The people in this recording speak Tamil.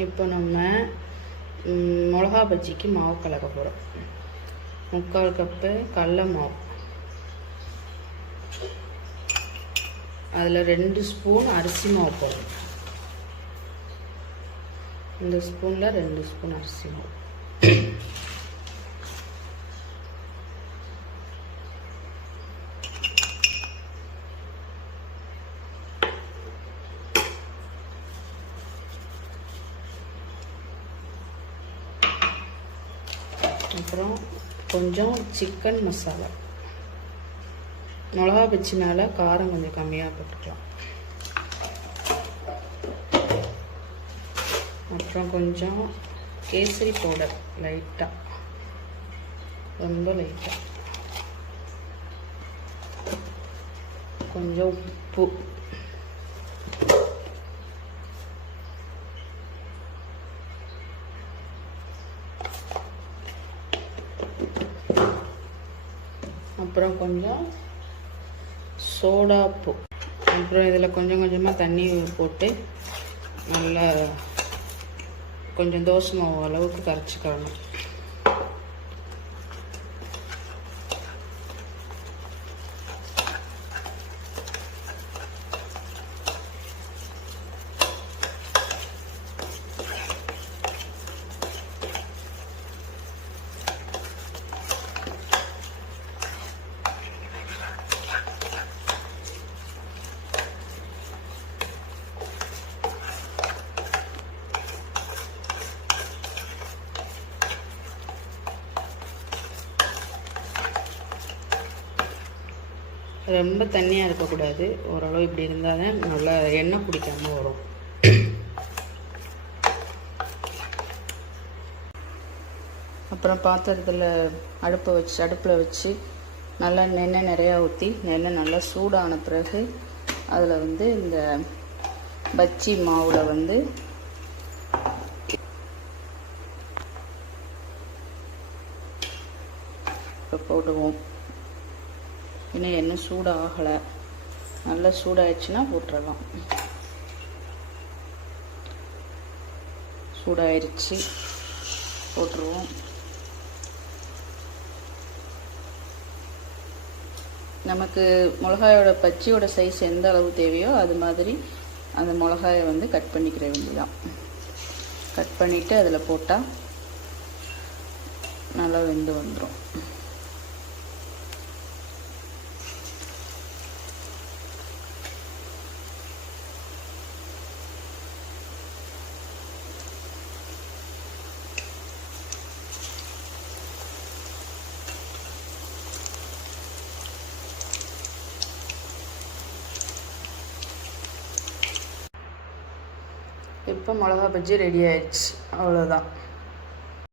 இப்போ நம்ம மிளகா பஜ்ஜிக்கு மாவு கலக்க போகிறோம் முக்கால் கப்பு கடல மாவு. அதில் ரெண்டு ஸ்பூன் அரிசி மாவு போடுறோம் இந்த ஸ்பூனில் ரெண்டு ஸ்பூன் அரிசி மாவு. அப்புறம் கொஞ்சம் சிக்கன் மசாலா மிளகா பச்சினால காரம் கொஞ்சம் கம்மியாக போட்டுக்கலாம். அப்புறம் கொஞ்சம் கேசரி பவுடர் லைட்டாக ரொம்ப லைட்டாக கொஞ்சம் உப்பு. அப்புறம் கொஞ்சம் சோடாப்பு அப்புறம் இதில் கொஞ்சம் கொஞ்சமாக தண்ணி போட்டு நல்லா கொஞ்சம் தோசை மாவு அளவுக்கு கரைச்சிக்கணும். ரொம்ப தண்ணியாக இருக்கக்கூடாது. ஓரளவு இப்படி இருந்தால் தான் நல்லா எண்ணெய் பிடிக்காமல் வரும். அப்புறம் பாத்திரத்தில் அடுப்பை வச்சு அடுப்பில் வச்சு நல்லா நெண்ணெய் நிறையா ஊற்றி நெண்ணெய் நல்லா சூடான பிறகு அதில் வந்து இந்த பச்சி மாவில் வந்து போடுவோம். இன்னும் எண்ணெய் சூடாகலை. நல்லா சூடாயிடுச்சுன்னா போட்டுடலாம் சூடாயிருச்சு. போட்டுருவோம். நமக்கு மிளகாயோட பச்சியோட சைஸ் எந்த அளவு தேவையோ அது மாதிரி அந்த மிளகாயை வந்து கட் பண்ணிக்கிற வேண்டியதான் கட் பண்ணிவிட்டு அதில் போட்டால் நல்லா வெந்து வந்துடும் இப்போ மிளகா பஜ்ஜி ரெடி ஆயிடுச்சு. அவ்வளோதான்